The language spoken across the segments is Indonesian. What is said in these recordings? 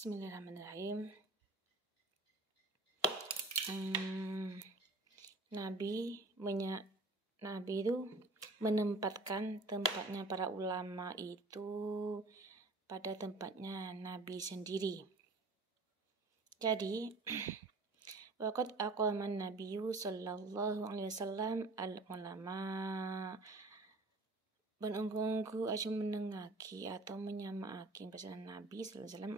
Bismillahirrahmanirrahim. Nabi itu menempatkan tempatnya para ulama itu pada tempatnya Nabi sendiri. Jadi waqad aqaman nabiyyu sallallahu alaihi wasallam al-ulama, benunggu aja menengaki atau menyamaaki pesanan Nabi sallallahu alaihi wasallam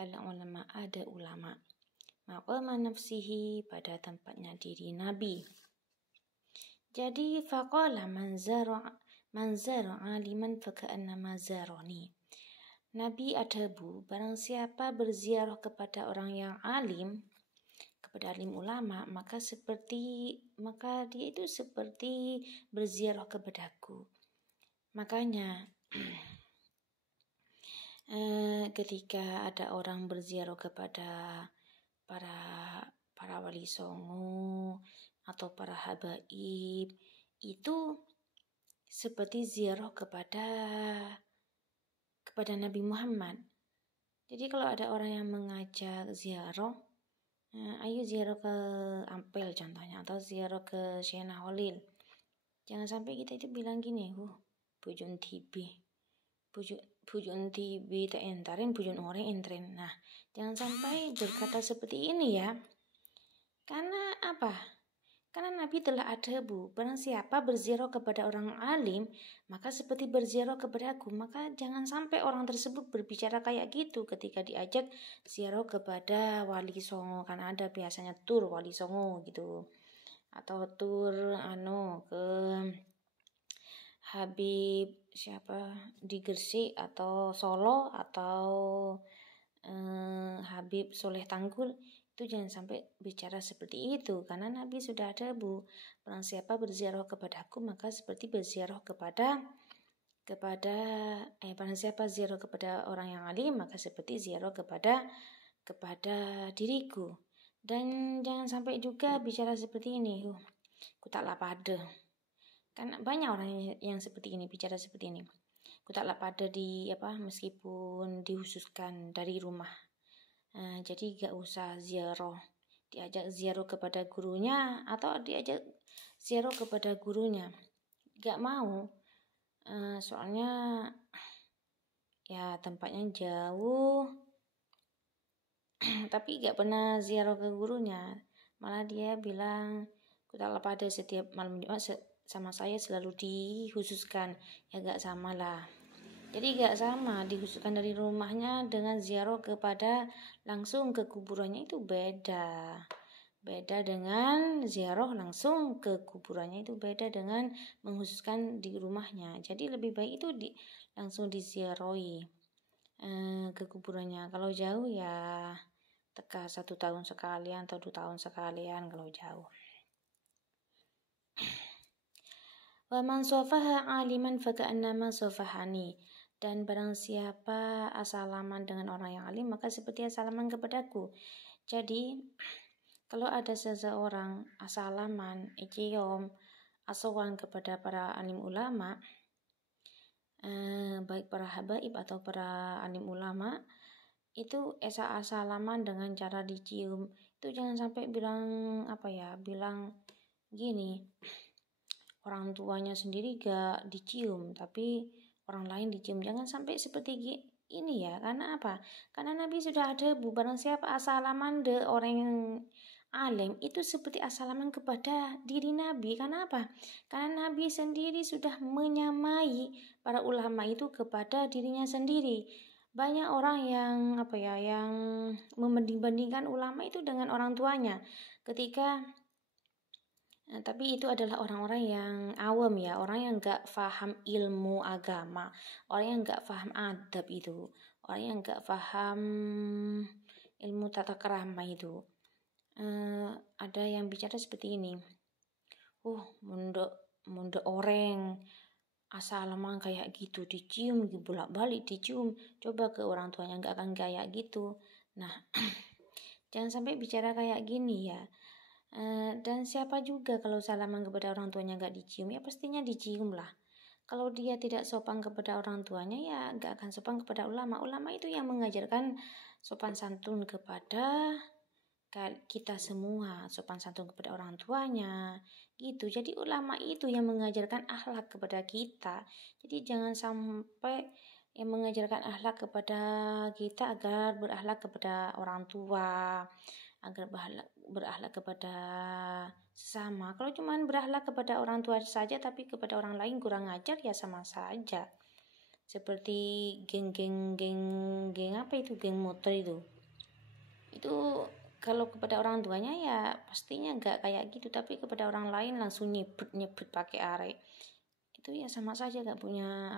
al-ulama ada ulama maqama nafsihi, pada tempatnya diri Nabi. Jadi faqala man zara aliman faka'annama zarani. Nabi adabu, barang siapa berziarah kepada orang yang alim, kepada alim ulama, maka dia itu seperti berziarah kepadaku. Makanya ketika ada orang berziarah kepada para wali songo atau para habaib, itu seperti ziarah kepada Nabi Muhammad. Jadi kalau ada orang yang mengajak ziarah, ayo ziarah ke Ampel contohnya, atau ziarah ke Syekh Holil, jangan sampai kita itu bilang gini, bujun tibi tak entarin, bujun orang entren. Nah, jangan sampai berkata seperti ini ya. Karena apa? Karena Nabi telah adabu, barang siapa berziarah kepada orang alim, maka seperti berziarah kepada aku. Maka jangan sampai orang tersebut berbicara kayak gitu ketika diajak ziarah kepada wali songo. Kan ada biasanya tur wali songo gitu, atau tur ke Habib siapa di Gresik atau Solo, atau Habib Soleh Tanggul. Itu jangan sampai bicara seperti itu, karena Nabi sudah adabu, barang siapa berziarah kepadaku maka seperti berziarah kepada barang siapa ziarah kepada orang yang alim maka seperti ziarah kepada diriku. Dan jangan sampai juga bicara seperti ini, ku tak lapade. Kan banyak orang yang seperti ini, bicara seperti ini. Ku tak lapade meskipun dihususkan dari rumah. Jadi gak usah ziarah, diajak ziarah kepada gurunya atau diajak ziarah kepada gurunya, gak mau. Soalnya ya tempatnya jauh, tapi gak pernah ziarah ke gurunya. Malah dia bilang, ku tak lapade setiap malam Jumat sama saya selalu dihususkan. Ya gak sama lah. Jadi gak sama dikhususkan dari rumahnya dengan ziarah kepada langsung ke kuburannya, itu beda. Beda dengan ziarah langsung ke kuburannya, itu beda dengan menghususkan di rumahnya. Jadi lebih baik itu langsung diziarahi ke kuburannya. Kalau jauh ya teka 1 tahun sekalian atau 2 tahun sekalian kalau jauh. Wa man sofaha aliman faka'annama sofahani. Dan barang siapa asalaman dengan orang yang alim, maka seperti asalaman kepadaku. Jadi kalau ada seseorang asalaman, icium, asawan kepada para alim ulama, baik para habaib atau para alim ulama, itu asalaman dengan cara dicium. Itu jangan sampai bilang gini, orang tuanya sendiri gak dicium tapi orang lain dicium. Jangan sampai seperti ini ya. Karena apa? Karena Nabi sudah ada, barang siapa asalaman orang yang alim, itu seperti asalaman kepada diri Nabi. Karena apa? Karena Nabi sendiri sudah menyamai para ulama itu kepada dirinya sendiri. Banyak orang yang yang membanding-bandingkan ulama itu dengan orang tuanya. Tapi itu adalah orang-orang yang awam ya, orang yang gak paham ilmu agama, orang yang gak paham adab itu, orang yang gak paham ilmu tata krama itu. Ada yang bicara seperti ini, mundok orang asalaman kayak gitu, dicium, bolak-balik dicium, coba ke orang tuanya gak akan kayak gitu. Nah, jangan sampai bicara kayak gini ya. Dan siapa juga kalau salaman kepada orang tuanya gak dicium, ya pastinya dicium lah. Kalau dia tidak sopan kepada orang tuanya, ya nggak akan sopan kepada ulama. Ulama itu yang mengajarkan sopan santun kepada kita semua, sopan santun kepada orang tuanya, gitu. Jadi ulama itu yang mengajarkan akhlak kepada kita. Jadi jangan sampai yang mengajarkan akhlak kepada kita agar berakhlak kepada orang tua, agar berakhlak kepada sesama. Kalau cuma berakhlak kepada orang tua saja tapi kepada orang lain kurang ajar, ya sama saja. Seperti geng apa itu, geng motor itu kalau kepada orang tuanya ya pastinya nggak kayak gitu, tapi kepada orang lain langsung nyebut pakai arek. Itu ya sama saja nggak punya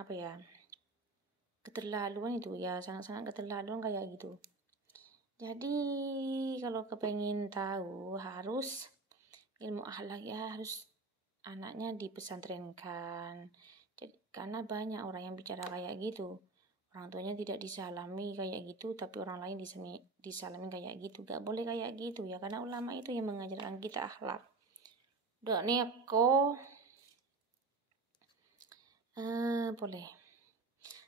keterlaluan, itu ya sangat-sangat keterlaluan kayak gitu. Jadi kalau kepengin tahu harus ilmu akhlak, ya harus anaknya dipesantrenkan. Jadi karena banyak orang yang bicara kayak gitu, orang tuanya tidak disalami kayak gitu, tapi orang lain disalami kayak gitu. Gak boleh kayak gitu ya, karena ulama itu yang mengajarkan kita akhlak. Dok neko boleh.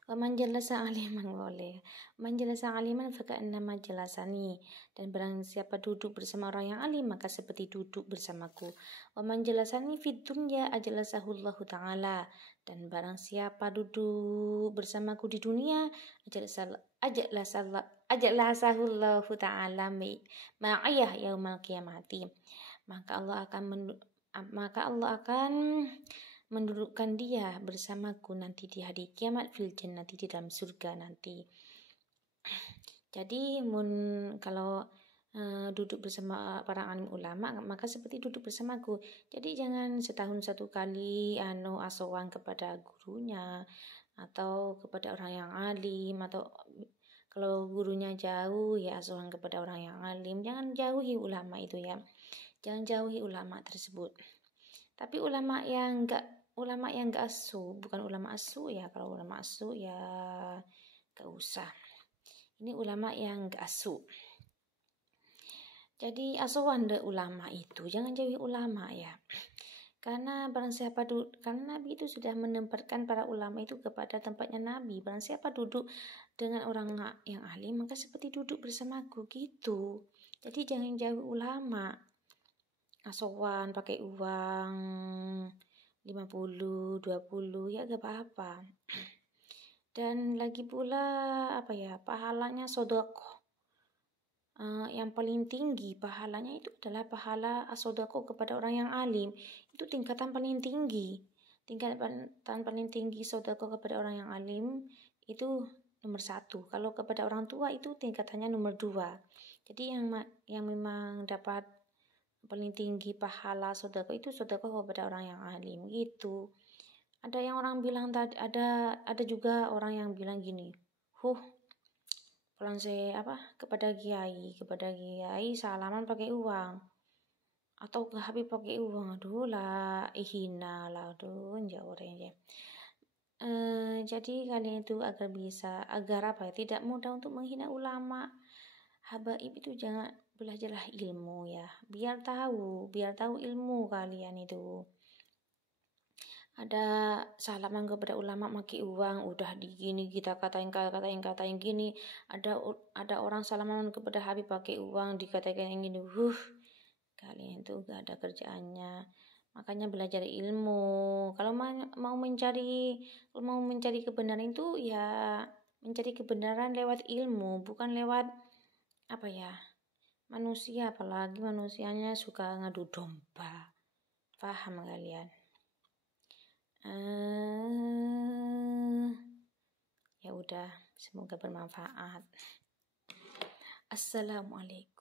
Waman jalasa aliman, boleh. Man jalasa aliman faka'annama jalasani. Dan barang siapa duduk bersama orang yang alim, maka seperti duduk bersamaku. Waman jalasani fid dunya ajalasahullahu ta'ala. Dan barang siapa duduk bersamaku di dunia, ajalasahullahu ta'ala ma'ayah yaumal qiyamati. Maka Allah akan mendudukkan dia bersamaku nanti di hari kiamat fil jannati, di dalam surga nanti. Jadi kalau duduk bersama para alim ulama, maka seperti duduk bersamaku. Jadi jangan setahun satu kali asowan kepada gurunya atau kepada orang yang alim, atau kalau gurunya jauh ya asowan kepada orang yang alim. Jangan jauhi ulama itu ya. Jangan jauhi ulama tersebut. Tapi ulama yang enggak asu, bukan ulama asu ya. Kalau ulama asu ya enggak usah. Ini ulama yang enggak asu. Jadi asuhan de ulama itu, jangan jauhi ulama ya. Karena karena Nabi itu sudah menempatkan para ulama itu kepada tempatnya Nabi. Barang siapa duduk dengan orang yang ahli, maka seperti duduk bersamaku gitu. Jadi jangan jauhi ulama. Asowan pakai uang 50, 20 ya gak apa-apa. Dan lagi pula pahalanya sedekah. Yang paling tinggi pahalanya itu adalah pahala sedekah kepada orang yang alim. Itu tingkatan paling tinggi. Tingkatan paling tinggi sedekah kepada orang yang alim itu nomor 1. Kalau kepada orang tua itu tingkatannya nomor 2. Jadi yang memang dapat paling tinggi pahala sedekah itu sedekah kepada orang yang alim gitu. Ada yang orang bilang tadi, ada juga orang yang bilang gini, pulang kepada kiai salaman pakai uang atau ke Habib pakai uang, aduh lah ihina lah, aduh jauh orangnya. Jadi kalian itu agar tidak mudah untuk menghina ulama. Habaib itu jangan belajarlah ilmu ya, biar tahu ilmu kalian itu. Ada salaman kepada ulama pakai uang, udah digini kita katain gini. Ada orang salaman kepada Habib pakai uang, dikatain yang gini. Kalian itu gak ada kerjaannya. Makanya belajar ilmu. Kalau mau mencari kebenaran itu ya mencari kebenaran lewat ilmu, bukan lewat manusia, apalagi manusianya suka ngadu domba. Paham kalian? Ya udah, semoga bermanfaat. Assalamualaikum.